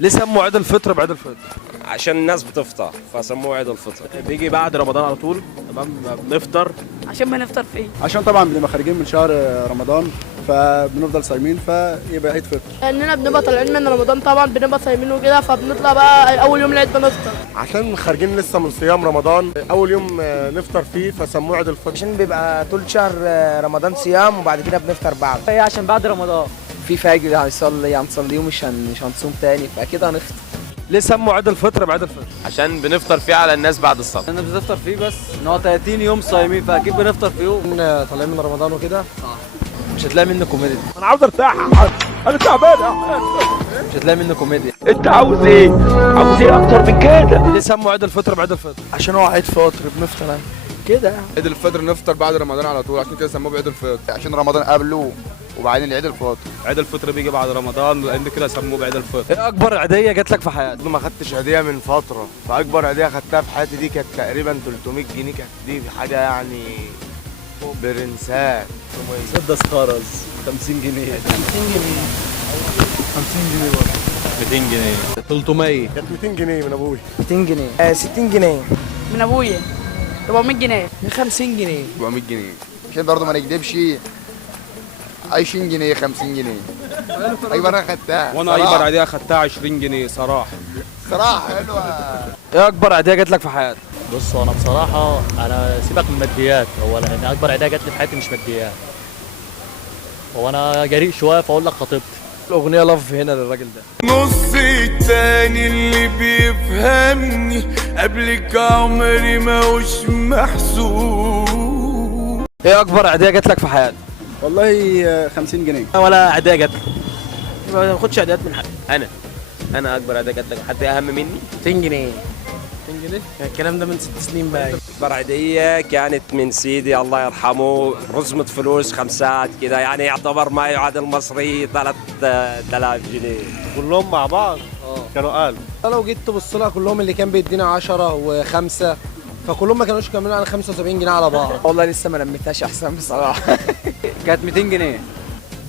ليه سموا عيد الفطر بعيد الفطر؟ عشان الناس بتفطر فسموه عيد الفطر. بيجي بعد رمضان على طول، تمام، بنفطر. عشان بنفطر فيه. عشان طبعا بنبقى خارجين من شهر رمضان فبنفضل صايمين فيبقى عيد فطر. لاننا بنبقى طالعين من رمضان طبعا بنبقى صايمين وكده فبنطلع بقى اول يوم العيد بنفطر. عشان خارجين لسه من صيام رمضان اول يوم نفطر فيه فسموه عيد الفطر. عشان بيبقى طول شهر رمضان صيام وبعد كده بنفطر بعد. هي عشان بعد رمضان في فجر هنصليه ومش مش هنصوم تاني فاكيد هنفطر. ليه سموا عيد الفطر بعيد الفطر؟ عشان بنفطر فيه على الناس بعد الصلاة. انا بنفطر فيه بس ان هو 30 يوم صايمين فاكيد بنفطر فيهم. طالعين من رمضان وكده مش هتلاقي منه كوميديا. انا عاوز ارتاح، انا تعبان. مش هتلاقي منه كوميديا. انت عاوز ايه؟ عاوز ايه اكتر من كده؟ ليه سموا عيد الفطر بعيد الفطر؟ عشان هو عيد فطر بنفطر كده. عيد الفطر نفطر بعد رمضان على طول، عشان كده سموه بعيد الفطر، عشان رمضان قبله وبعدين العيد الفطر. عيد الفطر بيجي بعد رمضان لان كده سموه بعيد الفطر. ايه اكبر عديه جات لك في حياتك؟ ما خدتش هديه من فتره، فاكبر هديه خدتها في حياتي دي كانت تقريبا 300 جنيه. كانت دي حاجه يعني برنسات. مسدس خرز 50 جنيه. 50 جنيه برضه. 200 جنيه. 300. كانت 200 جنيه من ابوي. 200 جنيه 60 جنيه من ابويا 400 جنيه. 50 جنيه 400 جنيه، عشان برضه ما نكدبش 20 جنيه 50 جنيه. ايوه انا خدتها. وانا اكبر عاديه خدتها 20 جنيه صراحه. صراحه حلوه. ايه اكبر عاديه جات لك في حياتك؟ بص هو انا بصراحه انا سيبك من الماديات. هو لان اكبر عيديه جات لي في حياتي مش ماديات. هو انا جريء شويه فاقول لك خطيبتي. الاغنيه لاف هنا للراجل ده. نص التاني اللي بيفهمني قبلك عمري ما وش محسوب. ايه اكبر عاديه جات لك في حياتك؟ والله 50 جنيه. ولا عاديه جت لي. ما باخدش عاديات من حد. انا اكبر عيدية جات لك حد اهم مني. 200 جنيه 200 جنيه الكلام ده من 6 سنين بقى. اكبر عيدية كانت من سيدي الله يرحمه، رزمة فلوس خمسات كده، يعني يعتبر ما يعادل مصري 3000 جنيه. كلهم مع بعض كانوا قالوا. لو جيت تبص لها كلهم اللي كان بيدينا 10 و5 فكلهم ما كانوش كاملين على 75 جنيه على بعض. والله لسه ما لميتهاش احسن بصراحه. كانت 200 جنيه.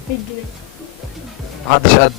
100 جنيه. محدش قد.